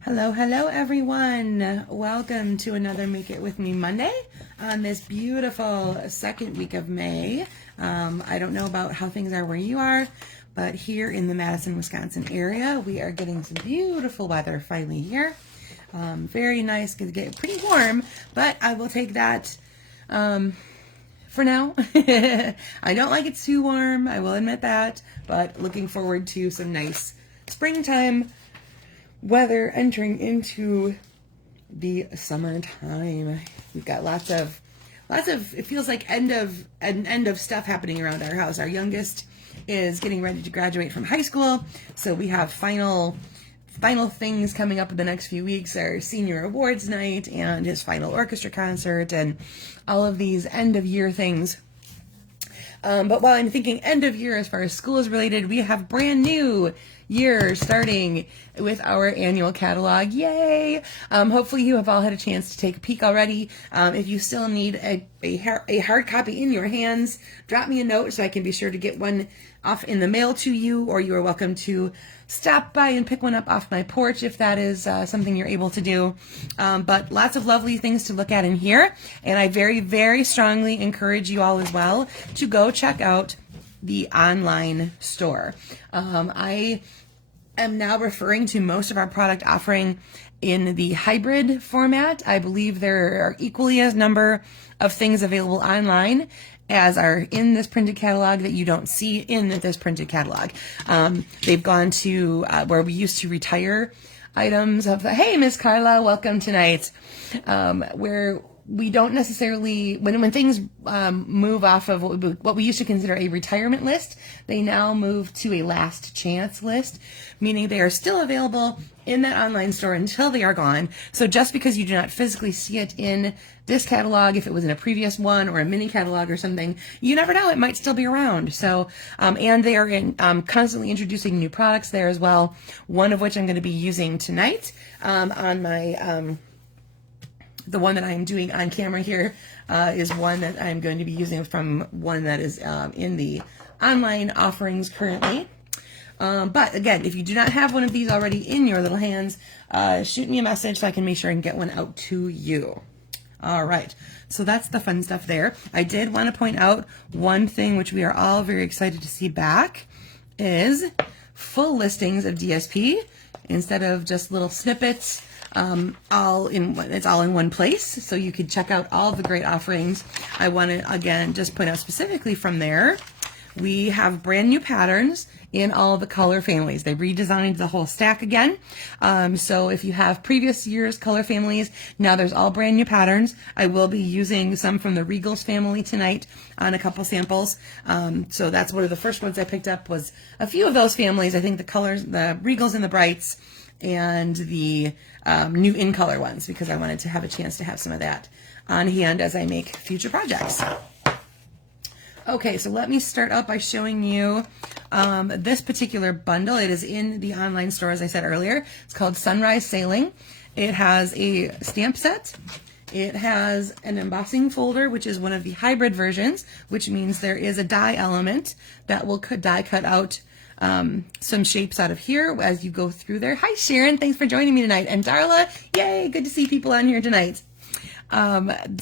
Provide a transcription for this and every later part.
Hello, hello everyone. Welcome to another Make It With Me Monday on this beautiful second week of May. I don't know about how things are where you are, but here in the Madison, Wisconsin area, we are getting some beautiful weather finally here. Very nice, gonna get pretty warm, but I will take that for now. I don't like it too warm, I will admit that, but looking forward to some nice springtime weather entering into the summertime. We've got lots of it feels like end of stuff happening around our house. Our youngest is getting ready to graduate from high school, so we have final things coming up in the next few weeks. Our senior awards night and his final orchestra concert and all of these end of year things. But while I'm thinking end of year as far as school is related, we have brand new year starting with our annual catalog. Yay! Hopefully you have all had a chance to take a peek already. If you still need a hard copy in your hands, drop me a note so I can be sure to get one off in the mail to you, or you are welcome to stop by and pick one up off my porch if that is something you're able to do. But lots of lovely things to look at in here, and I very, very strongly encourage you all as well to go check out the online store. I am now referring to most of our product offering in the hybrid format. I believe there are equally as number of things available online as are in this printed catalog that you don't see in this printed catalog. They've gone to where we used to retire items of the, hey, Miss Carla, welcome tonight, where we don't necessarily, when things move off of what we used to consider a retirement list, they now move to a last chance list, meaning they are still available in that online store until they are gone. So just because you do not physically see it in this catalog, if it was in a previous one or a mini catalog or something, you never know, it might still be around. So, and they are constantly introducing new products there as well, one of which I'm going to be using tonight on my the one that I'm doing on camera here is one that I'm going to be using from one that is in the online offerings currently. But again, if you do not have one of these already in your little hands, shoot me a message so I can make sure and get one out to you. All right, so that's the fun stuff there. I did want to point out one thing which we are all very excited to see back is full listings of DSP instead of just little snippets. It's all in one place, so you can check out all the great offerings. I want to again just point out specifically from there, we have brand new patterns in all the color families. They redesigned the whole stack again. So if you have previous year's color families, now there's all brand new patterns. I will be using some from the Regals family tonight on a couple samples. So that's one of the first ones I picked up, was a few of those families. I think the colors, the Regals and the Brights, and the new in color ones, because I wanted to have a chance to have some of that on hand as I make future projects. Okay, so let me start out by showing you this particular bundle. It is in the online store, as I said earlier. It's called Sunrise Sailing. It has a stamp set. It has an embossing folder, which is one of the hybrid versions, which means there is a die element that will die cut out some shapes out of here as you go through there. Hi, Sharon. Thanks for joining me tonight. And Darla, yay, good to see people on here tonight.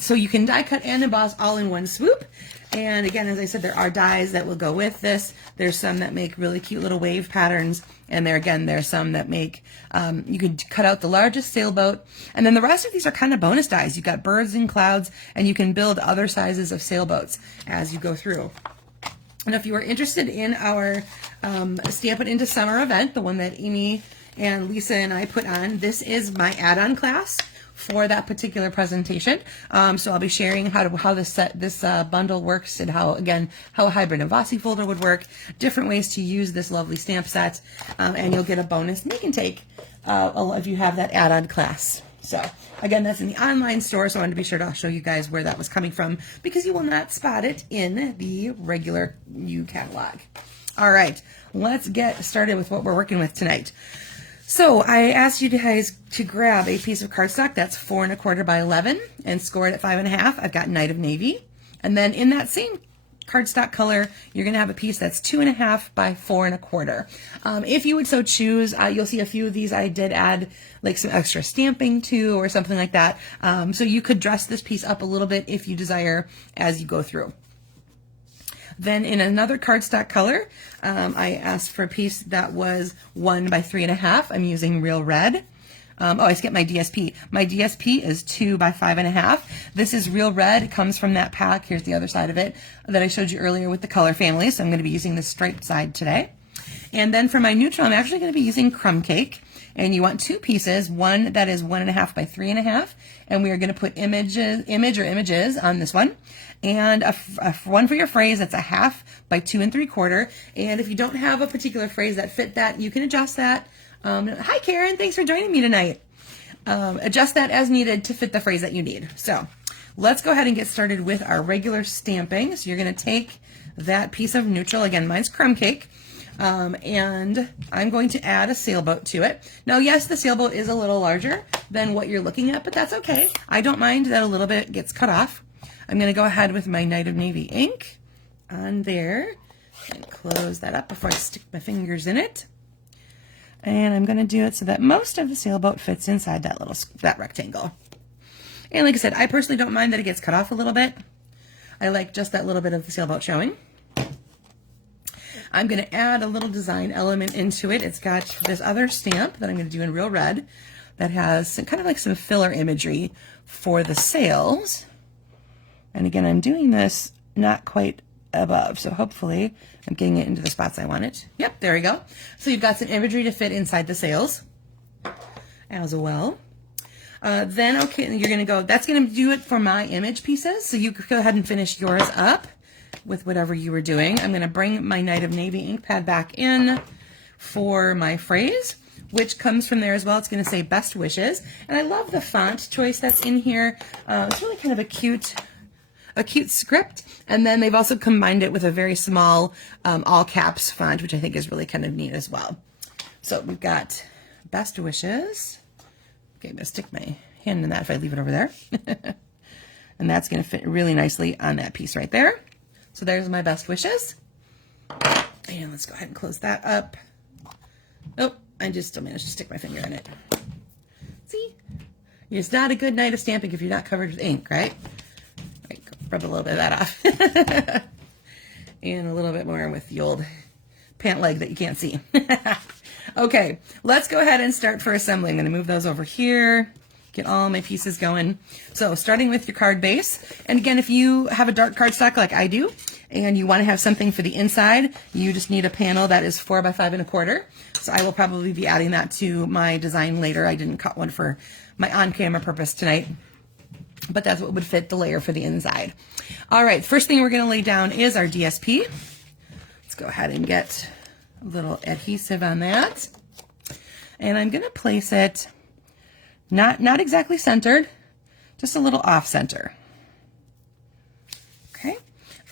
So you can die cut and emboss all in one swoop. And again, as I said, there are dies that will go with this. There's some that make really cute little wave patterns. And there's some that make, you can cut out the largest sailboat. And then the rest of these are kind of bonus dies. You've got birds and clouds, and you can build other sizes of sailboats as you go through. And if you are interested in our Stamp It Into Summer event, the one that Amy and Lisa and I put on, this is my add-on class for that particular presentation. So I'll be sharing how this bundle works, and how a hybrid embossing folder would work, different ways to use this lovely stamp set, and you'll get a bonus make and take if you have that add-on class. So again, that's in the online store, so I wanted to be sure to show you guys where that was coming from, because you will not spot it in the regular new catalog. All right, let's get started with what we're working with tonight. So I asked you guys to grab a piece of cardstock that's 4¼ by 11 and score it at 5½. I've got Night of Navy. And then in that same cardstock color, you're going to have a piece that's 2.5 by 4.25. If you would so choose, you'll see a few of these I did add like some extra stamping to or something like that. So you could dress this piece up a little bit if you desire as you go through. Then in another cardstock color, I asked for a piece that was 1 by 3.5. I'm using Real Red. Oh, I skipped my DSP. My DSP is 2 by 5.5. This is Real Red. It comes from that pack. Here's the other side of it that I showed you earlier with the color family. So I'm going to be using the striped side today. And then for my neutral, I'm actually going to be using Crumb Cake. And you want 2 pieces, one that is 1.5 by 3.5, and we are going to put images on this one, and one for your phrase that's 1/2 by 2 3/4. And if you don't have a particular phrase that fit that, you can adjust that. Hi Karen, thanks for joining me tonight. Adjust that as needed to fit the phrase that you need. So let's go ahead and get started with our regular stamping. So you're going to take that piece of neutral, again mine's Crumb Cake. And I'm going to add a sailboat to it. Now, yes, the sailboat is a little larger than what you're looking at, but that's okay. I don't mind that a little bit gets cut off. I'm going to go ahead with my Night of Navy ink on there and close that up before I stick my fingers in it. And I'm going to do it so that most of the sailboat fits inside that rectangle. And like I said, I personally don't mind that it gets cut off a little bit. I like just that little bit of the sailboat showing. I'm going to add a little design element into it. It's got this other stamp that I'm going to do in Real Red that has kind of like some filler imagery for the sails. And again, I'm doing this not quite above, so hopefully I'm getting it into the spots I want it. Yep, there we go. So you've got some imagery to fit inside the sails as well. Then, okay, you're going to go, that's going to do it for my image pieces. So you go ahead and finish yours up with whatever you were doing. I'm going to bring my Night of Navy ink pad back in for my phrase, which comes from there as well. It's going to say Best Wishes. And I love the font choice that's in here. It's really kind of a cute script. And then they've also combined it with a very small all caps font, which I think is really kind of neat as well. So we've got Best Wishes. Okay, I'm going to stick my hand in that if I leave it over there. And that's going to fit really nicely on that piece right there. So there's my Best Wishes. And let's go ahead and close that up. Oh, I just still managed to stick my finger in it. See? It's not a good night of stamping if you're not covered with ink, right? Right, rub a little bit of that off. And a little bit more with the old pant leg that you can't see. Okay, let's go ahead and start for assembly. I'm going to move those over here. Get all my pieces going. So starting with your card base, and again, if you have a dark cardstock like I do, and you want to have something for the inside, you just need a panel that is 4 by 5 1/4. So I will probably be adding that to my design later. I didn't cut one for my on-camera purpose tonight, but that's what would fit the layer for the inside. All right, first thing we're going to lay down is our DSP. Let's go ahead and get a little adhesive on that, and I'm going to place it not exactly centered, just a little off center. Okay,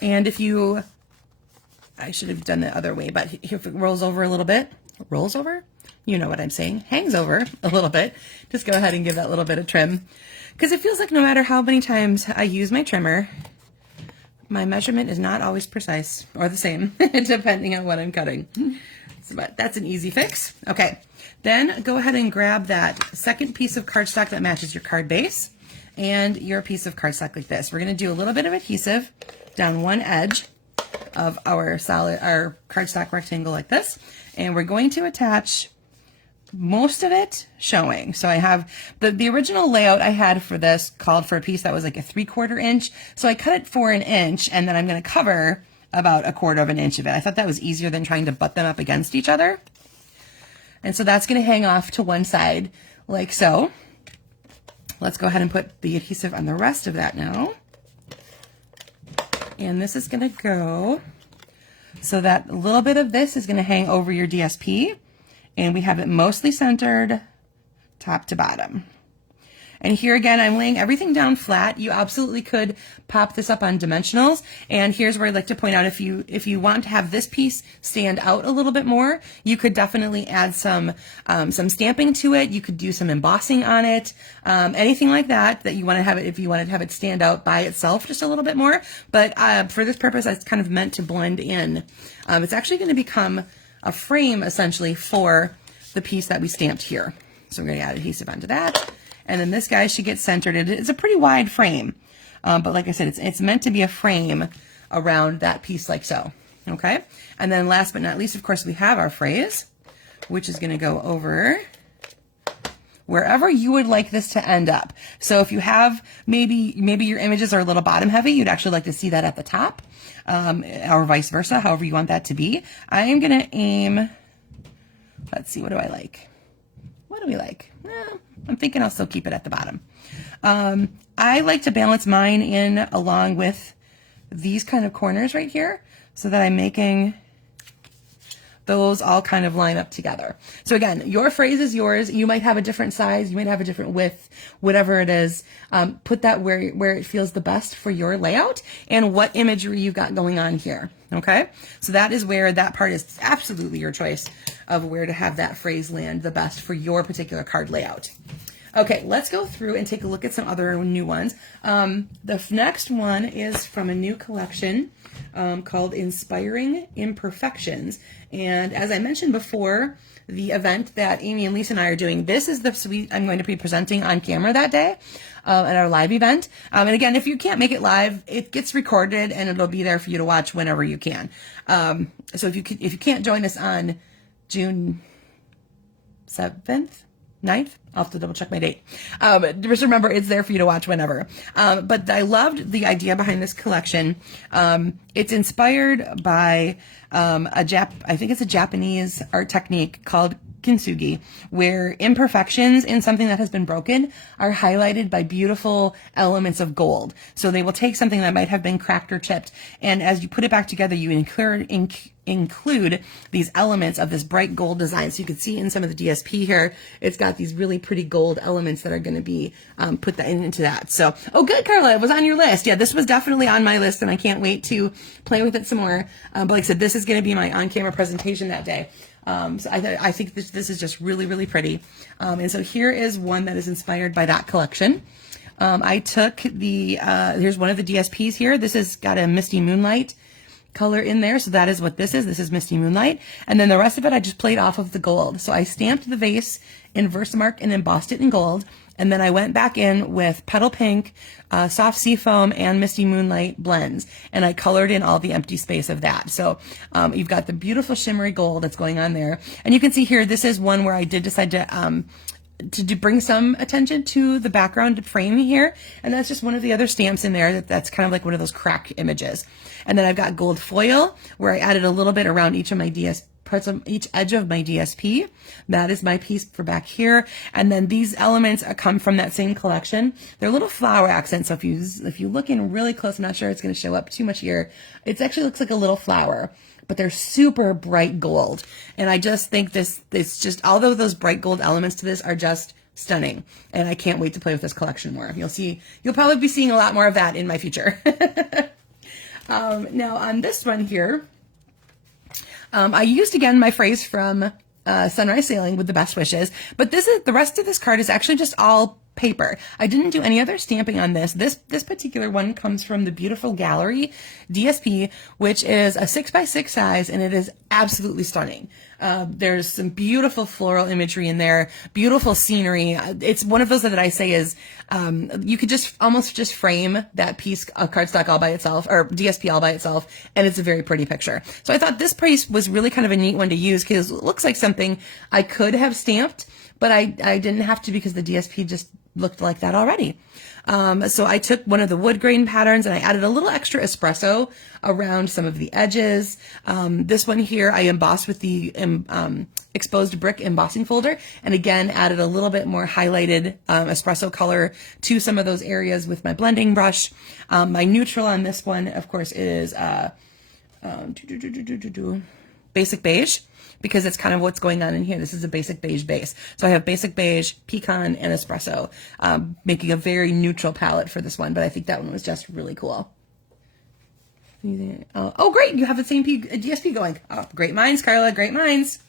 and if you, I should have done the other way, but if it rolls over a little bit, rolls over, you know what I'm saying, hangs over a little bit, just go ahead and give that little bit of trim, because it feels like no matter how many times I use my trimmer, my measurement is not always precise or the same, depending on what I'm cutting. So, but that's an easy fix. Okay, then go ahead and grab that second piece of cardstock that matches your card base and your piece of cardstock like this. We're going to do a little bit of adhesive down one edge of our cardstock rectangle like this, and we're going to attach most of it showing. So I have the original layout I had for this called for a piece that was like a 3/4 inch. So I cut it for 1 inch, and then I'm going to cover about 1/4 inch of it. I thought that was easier than trying to butt them up against each other. And so that's going to hang off to one side like so. Let's go ahead and put the adhesive on the rest of that now. And this is going to go so that a little bit of this is going to hang over your DSP, and we have it mostly centered top to bottom. And here again, I'm laying everything down flat. You absolutely could pop this up on dimensionals. And here's where I'd like to point out, if you want to have this piece stand out a little bit more, you could definitely add some stamping to it. You could do some embossing on it, anything like that you want to have it, if you wanted to have it stand out by itself just a little bit more. But for this purpose, it's kind of meant to blend in. It's actually going to become a frame essentially for the piece that we stamped here. So we're going to add adhesive onto that. And then this guy should get centered. It's a pretty wide frame. But like I said, it's meant to be a frame around that piece like so. Okay. And then last but not least, of course, we have our phrase, which is going to go over wherever you would like this to end up. So if you have, maybe your images are a little bottom heavy, you'd actually like to see that at the top, or vice versa, however you want that to be. I am going to aim, let's see, what do I like? What do we like? I'm thinking I'll still keep it at the bottom. I like to balance mine in along with these kind of corners right here so that I'm making those all kind of line up together. So again, your phrase is yours. You might have a different size. You might have a different width, whatever it is. Put that where it feels the best for your layout and what imagery you've got going on here. Okay. So that is where that part is absolutely your choice of where to have that phrase land the best for your particular card layout. Okay, let's go through and take a look at some other new ones. The next one is from a new collection called Inspiring Imperfections. And as I mentioned before, the event that Amy and Lisa and I are doing, this is the suite I'm going to be presenting on camera that day at our live event. And again, if you can't make it live, it gets recorded and it'll be there for you to watch whenever you can. So if you can't join us on June 7th, 9th, I'll have to double check my date. Just remember, it's there for you to watch whenever. But I loved the idea behind this collection. It's inspired by I think it's a Japanese art technique called kintsugi, where imperfections in something that has been broken are highlighted by beautiful elements of gold. So they will take something that might have been cracked or chipped, and as you put it back together, you include these elements of this bright gold design. So you can see in some of the DSP here, it's got these really pretty gold elements that are going to be put into that. So, oh good, Carla, it was on your list. Yeah, this was definitely on my list, and I can't wait to play with it some more. But like I said, this is going to be my on-camera presentation that day. So I think this is just really, really pretty. And so here is one that is inspired by that collection. I took here's one of the DSPs here. This has got a Misty Moonlight color in there. So that is what this is. This is Misty Moonlight. And then the rest of it, I just played off of the gold. So I stamped the vase in Versamark and embossed it in gold. And then I went back in with Petal Pink, Soft Seafoam, and Misty Moonlight blends. And I colored in all the empty space of that. So you've got the beautiful shimmery gold that's going on there. And you can see here, this is one where I did decide to bring some attention to the background frame here. And that's just one of the other stamps in there that's kind of like one of those crack images. And then I've got gold foil where I added a little bit around each of my parts of each edge of my DSP. That is my piece for back here. And then these elements come from that same collection. They're little flower accents. So if you look in really close, I'm not sure it's going to show up too much here. It actually looks like a little flower, but they're super bright gold. And I just think this just, although those bright gold elements to this are just stunning. And I can't wait to play with this collection more. You'll probably be seeing a lot more of that in my future. Now on this one here, I used again my phrase from Sunrise Sailing with the best wishes, but the rest of this card is actually just all paper. I didn't do any other stamping on this. This particular one comes from the beautiful Gallery DSP, which is a 6x6 size, and it is absolutely stunning. There's some beautiful floral imagery in there, beautiful scenery. It's one of those that I say is, you could almost just frame that piece of cardstock all by itself, or DSP all by itself, and it's a very pretty picture. So I thought this piece was really kind of a neat one to use because it looks like something I could have stamped, but I didn't have to because the DSP just looked like that already. So I took one of the wood grain patterns and I added a little extra espresso around some of the edges. This one here I embossed with the exposed brick embossing folder, and again added a little bit more highlighted espresso color to some of those areas with my blending brush. My neutral on this one, of course, is basic beige, because it's kind of what's going on in here. This is a basic beige base. So I have basic beige, pecan, and espresso, making a very neutral palette for this one, but I think that one was just really cool. Oh, great. You have the same DSP going. Oh, great minds, Carla. Great minds.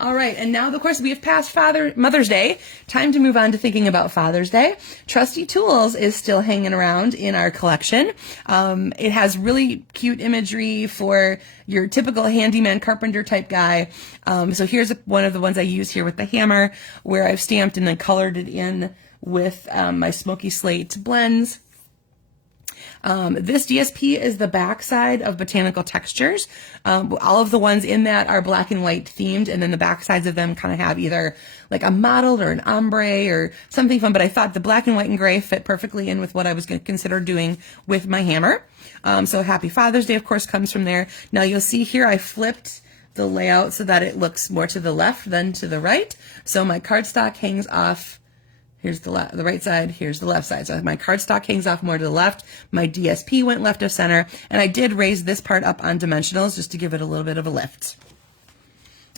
All right, and now, of course, we have passed Mother's Day. Time to move on to thinking about Father's Day. Trusty Tools is still hanging around in our collection. It has really cute imagery for your typical handyman carpenter type guy. So here's one of the ones I use here with the hammer, where I've stamped and then colored it in with my smoky slate blends. This DSP is the backside of Botanical Textures. All of the ones in that are black and white themed, and then the back sides of them kind of have either like a mottled or an ombre or something fun, but I thought the black and white and gray fit perfectly in with what I was going to consider doing with my hammer. So Happy Father's Day, of course, comes from there. Now you'll see here I flipped the layout so that it looks more to the left than to the right. So my cardstock hangs off. Here's the right side, here's the left side. So my cardstock hangs off more to the left. My DSP went left of center, and I did raise this part up on dimensionals just to give it a little bit of a lift.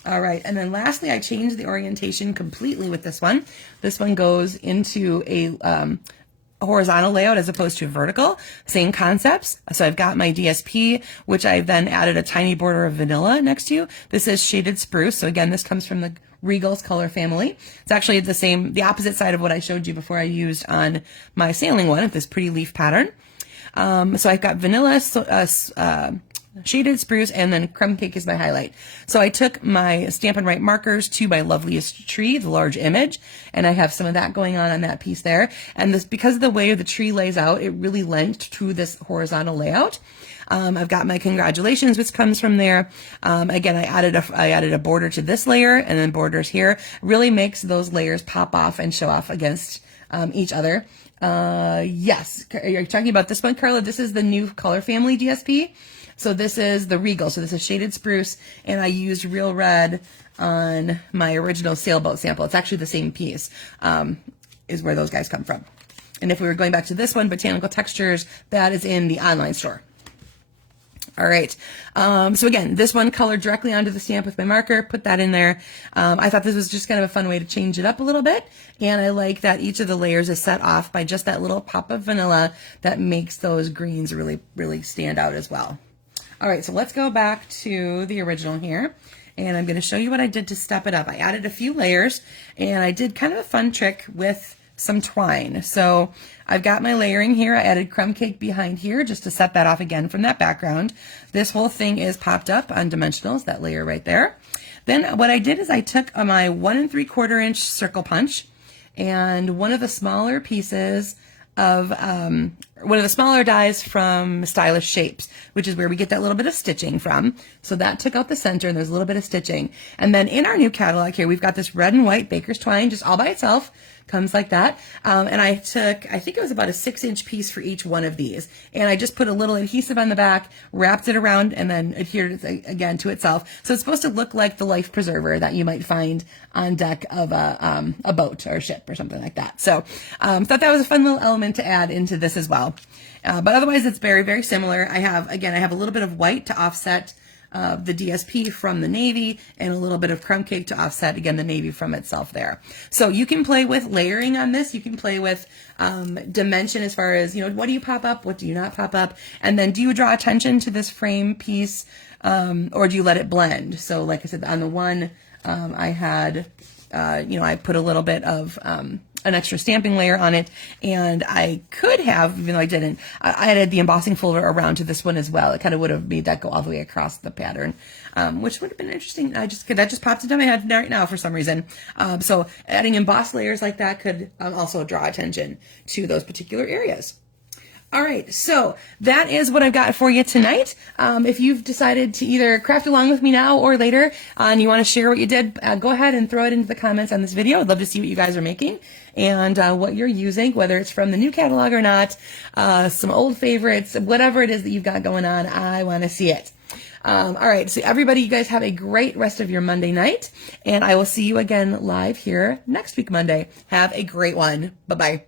All right, and then lastly, I changed the orientation completely with this one. This one goes into a horizontal layout as opposed to vertical. Same concepts. So I've got my DSP, which I've then added a tiny border of vanilla next to. This is Shaded Spruce. So again, this comes from the Regal's color family. It's actually the opposite side of what I showed you before I used on my sailing one with this pretty leaf pattern. So I've got vanilla, Shaded Spruce, and then Crumb Cake is my highlight. So I took my Stampin' Write markers to my Loveliest Tree, the large image, and I have some of that going on that piece there. And this, because of the way the tree lays out, it really lent to this horizontal layout. I've got my Congratulations, which comes from there. Again, I added a border to this layer and then borders here. Really makes those layers pop off and show off against each other. Yes, you're talking about this one, Carla. This is the new color family DSP. So this is the Regal. So this is Shaded Spruce, and I used Real Red on my original sailboat sample. It's actually the same piece, is where those guys come from. And if we were going back to this one, Botanical Textures, that is in the online store. All right. So again, this one colored directly onto the stamp with my marker, put that in there. I thought this was just kind of a fun way to change it up a little bit. And I like that each of the layers is set off by just that little pop of vanilla that makes those greens really, really stand out as well. All right. So let's go back to the original here. And I'm going to show you what I did to step it up. I added a few layers, and I did kind of a fun trick with some twine. So I've got my layering here. I added Crumb Cake behind here just to set that off again from that background. This whole thing is popped up on dimensionals, that layer right there. Then what I did is I took my 1 3/4 inch circle punch and one of the smaller pieces of one of the smaller dies from Stylish Shapes, which is where we get that little bit of stitching from. So that took out the center, and there's a little bit of stitching. And then in our new catalog here, we've got this red and white baker's twine just all by itself. Comes like that. And I took, I think it was about a 6-inch piece for each one of these. And I just put a little adhesive on the back, wrapped it around, and then adhered it again to itself. So it's supposed to look like the life preserver that you might find on deck of a boat or a ship or something like that. So thought that was a fun little element to add into this as well. But otherwise, it's very, very similar. I have a little bit of white to offset the DSP from the navy, and a little bit of Crumb Cake to offset, again, the navy from itself there. So you can play with layering on this. You can play with dimension as far as, what do you pop up? What do you not pop up? And then do you draw attention to this frame piece, or do you let it blend? So like I said, on the one, I had, I put a little bit of an extra stamping layer on it, and I could have, even though I didn't, I added the embossing folder around to this one as well. It kind of would have made that go all the way across the pattern, which would have been interesting. That just popped into my head right now for some reason. So adding embossed layers like that could also draw attention to those particular areas. All right, so that is what I've got for you tonight. If you've decided to either craft along with me now or later, and you want to share what you did, go ahead and throw it into the comments on this video. I'd love to see what you guys are making and what you're using, whether it's from the new catalog or not, some old favorites, whatever it is that you've got going on. I want to see it. All right, so everybody, you guys have a great rest of your Monday night, and I will see you again live here next week, Monday. Have a great one. Bye-bye.